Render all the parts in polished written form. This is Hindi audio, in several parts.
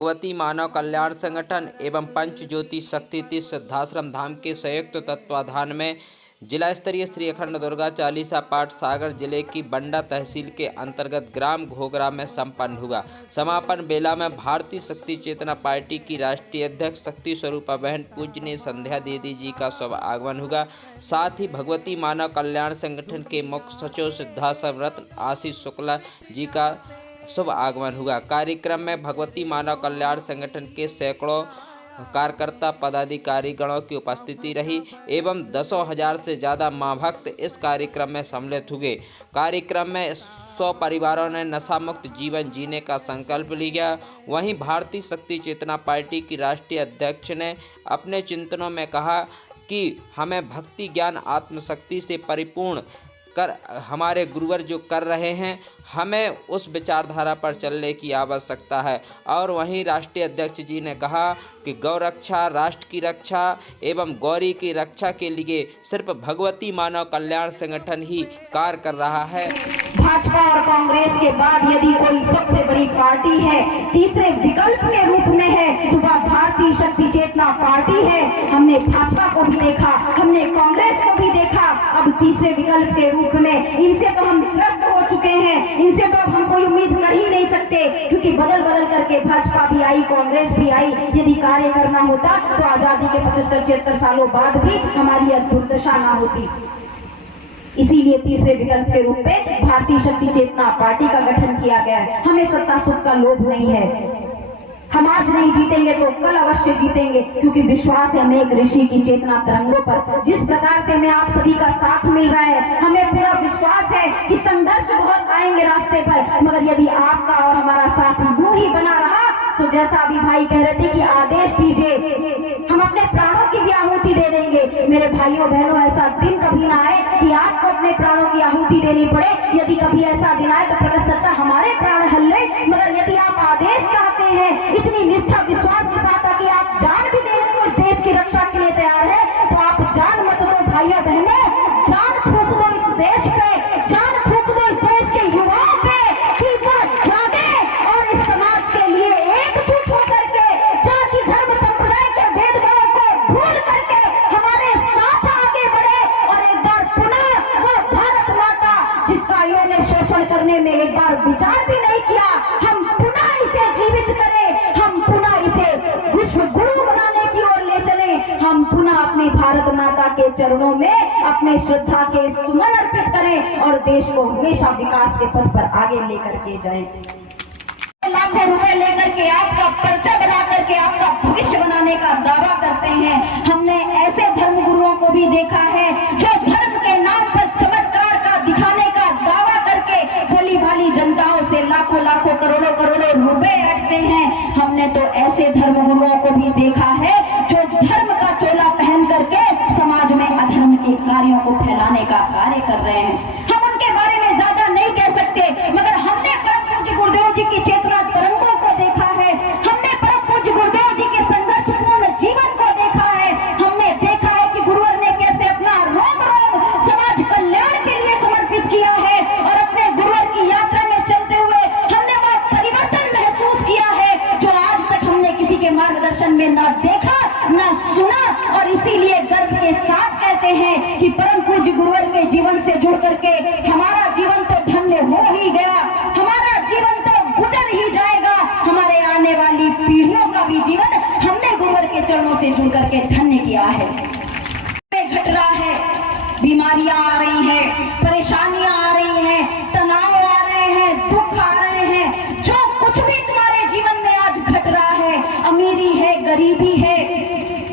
भगवती मानव कल्याण संगठन एवं पंच ज्योति शक्ति तीर्थ सिद्धाश्रम धाम के संयुक्त तत्वाधान में जिला स्तरीय श्री अखंड दुर्गा चालीसा पाठ सागर जिले की बंडा तहसील के अंतर्गत ग्राम घोगरा में संपन्न हुआ। समापन बेला में भारतीय शक्ति चेतना पार्टी की राष्ट्रीय अध्यक्ष शक्ति स्वरूपा बहन पूजनीय संध्या दीदी जी का शुभ आगमन हुआ। साथ ही भगवती मानव कल्याण संगठन के मुख्य सचिव सिद्धाश्रम रत्न आशीष शुक्ला जी का शुभ आगमन हुआ। कार्यक्रम में भगवती मानव कल्याण संगठन के सैकड़ों कार्यकर्ता पदाधिकारी गणों की उपस्थिति रही एवं दसों हजार से ज़्यादा मां भक्त इस कार्यक्रम में सम्मिलित हुए। कार्यक्रम में 100 परिवारों ने नशा मुक्त जीवन जीने का संकल्प लिया। वहीं भारतीय शक्ति चेतना पार्टी की राष्ट्रीय अध्यक्ष ने अपने चिंतनों में कहा कि हमें भक्ति ज्ञान आत्मशक्ति से परिपूर्ण कर हमारे गुरुवर जो कर रहे हैं, हमें उस विचारधारा पर चलने की आवश्यकता है। और वहीं राष्ट्रीय अध्यक्ष जी ने कहा कि गौ रक्षा, राष्ट्र की रक्षा एवं गौरी की रक्षा के लिए सिर्फ भगवती मानव कल्याण संगठन ही कार्य कर रहा है। भाजपा और कांग्रेस के बाद यदि कोई सबसे बड़ी पार्टी है, तीसरे विकल्प के रूप में है, तो वह भारतीय शक्ति चेतना पार्टी है। हमने भाजपा को भी देखा, हमने कांग्रेस को भी देखा, अब तीसरे विकल्प के रूप में इनसे तो हम त्रस्त हो चुके हैं। इनसे तो अब हम कोई उम्मीद कर ही नहीं सकते, क्योंकि बदल बदल करके भाजपा भी आई, कांग्रेस भी आई। यदि कार्य करना होता तो आजादी के 75-76 सालों बाद भी हमारी यह दुर्दशा ना होती। इसीलिए तीसरे विकल्प के रूप में भारतीय शक्ति चेतना पार्टी का गठन किया गया है। हमें सत्ता सुख का लोभ नहीं है। हम आज नहीं जीतेंगे तो कल अवश्य जीतेंगे, क्योंकि विश्वास है हमें एक ऋषि की चेतना तरंगों पर। जिस प्रकार से हमें आप सभी का साथ मिल रहा है, हमें पूरा विश्वास है कि संघर्ष बहुत आएंगे रास्ते पर, मगर यदि आपका और हमारा साथ यूं ही बना रहा तो जैसा अभी भाई कह रहे थे कि आदेश दीजिए, हम अपने प्राणों की भी आहुति दे देंगे। मेरे भाइयों बहनों, ऐसा दिन कभी ना आए कि आपको अपने प्राणों की आहुति देनी पड़े। यदि कभी ऐसा दिन आए तो प्रकट सत्ता हमारे प्राण हल्ले, मगर यदि आप आदेश चाहते हैं इतनी निष्ठा विश्वास के साथ कि आप जान भी देने को इस देश की रक्षा के लिए तैयार है, तो आप जान मत दो भाइयों बहनों, जान फूंक दो इस देश पे, जान फूंक दो इस देश के युवाओं पे कि वो जागे और इस समाज के लिए एकजुट होकर के जाति धर्म संप्रदाय के भेदभाव को भूल करके हमारे साथ आगे बढ़े और एक बार पुनः वो भारत माता जिसका इन्होंने शोषण करने में एक बार विचार भी नहीं किया, हम पुनः इसे जीवित करें, हम पुनः इसे विश्व गुरु बनाने की ओर ले चले, हम पुनः अपनी भारत माता के चरणों में अपने श्रद्धा के सुमन अर्पित करें और देश को हमेशा विकास के पथ पर आगे लेकर के जाएं। लाखों रुपए लेकर के आपका पर्चा बना करके आपका भविष्य बनाने का दावा करते हैं। हमने ऐसे धर्म गुरुओं को भी देखा है जो धर्म के नाम पर चमत्कार का दिखाने का दावा करके भोली भाली जनताओं से लाखों लाखों करोड़ों करोड़ों रुपए ऐंठते हैं। हमने तो ऐसे धर्म गुरुओं को भी देखा है जो धर्म का चोला पहन करके समाज में अधर्म के कार्यों को फैलाने का कार्य कर रहे हैं। हम उनके बारे में ज्यादा नहीं कह सकते, मगर हमने परम पूज्य गुरुदेव जी की चेतना तरंगों को देखा है, हमने परम पूज्य गुरुदेव जी के संघर्षपूर्ण जीवन को देखा है, हमने देखा है कि गुरुवर ने कैसे अपना रोम रोम समाज कल्याण के लिए समर्पित किया है और अपने गुरुवर की यात्रा में चलते हुए हमने वो परिवर्तन महसूस किया है जो आज तक हमने किसी के मार्गदर्शन में न देखा न सुना। और इसीलिए गर्व के साथ कहते हैं कि परम पूज्य गुरुवर के जीवन से जुड़ करके हमारा जीवन तो धन्य हो ही गया, हमारा जीवन तो गुजर ही जाएगा, हमारे आने वाली पीढ़ियों का भी जीवन हमने गुरुवर के चरणों से जुड़ करके धन्य किया है। घट रहा है, बीमारियां आ रही हैं, परेशानियां आ रही हैं, तनाव आ रहे हैं, दुख आ रहे हैं, जो कुछ भी तुम्हारे जीवन में आज घट रहा है, अमीरी है, गरीबी है,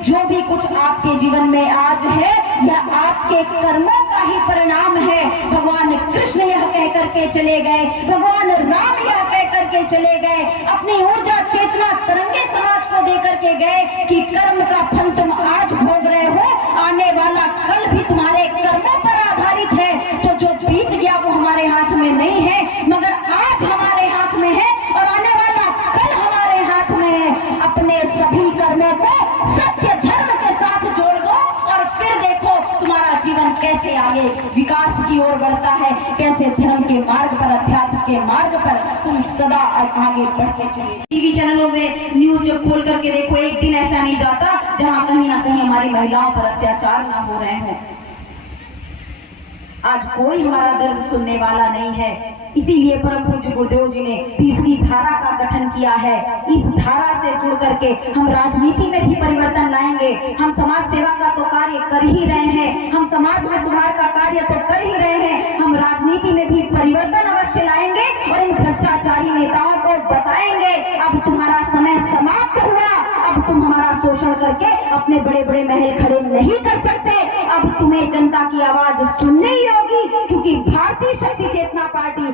जो भी कुछ आपके जीवन में आज है यह आपके कर्मों का ही परिणाम है। भगवान कृष्ण यह कह करके चले गए, भगवान राम यह कह करके चले गए, अपनी ऊर्जा चेतना तरंगे समाज को दे करके गए कि कर्म का फल तुम आज भोग रहे हो, आने वाला कल भी तुम्हारे कर्मों पर आधारित है। तो जो बीत गया वो हमारे हाथ में नहीं है, मगर आज हमारे हाथ में है और आने वाला कल हमारे हाथ में है। अपने सभी कर्मों को सत्य धर्म के साथ जोड़ दो और फिर देखो तुम्हारा जीवन कैसे आगे विकास की ओर बढ़ता है, कैसे धर्म के मार्ग पर, अध्यात्म के मार्ग पर तुम सदा आगे बढ़ते चले। चैनलों में न्यूज जब खोल करके देखो, एक दिन ऐसा नहीं जाता जहां कहीं ना कहीं हमारी महिलाओं पर अत्याचार ना हो रहे हों। आज कोई हमारा दर्द सुनने वाला नहीं है। इसीलिए परम पूज्य गुरुदेव जी ने तीसरी धारा का गठन किया है। इस धारा से जुड़ करके हम राजनीति में भी परिवर्तन लाएंगे। हम समाज सेवा का तो कार्य कर ही रहे हैं, हम समाज में सुधार का कार्य तो कर ही रहे हैं, हम राजनीति में भी परिवर्तन अवश्य लाएंगे और इन भ्रष्टाचारी नेताओं को बताएंगे अब तुम्हारा समय समाप्त हुआ, अब तुम हमारा शोषण करके अपने बड़े बड़े महल खड़े नहीं कर सकते, अब तुम्हें जनता की आवाज सुननी ही होगी, क्योंकि भारतीय शक्ति चेतना पार्टी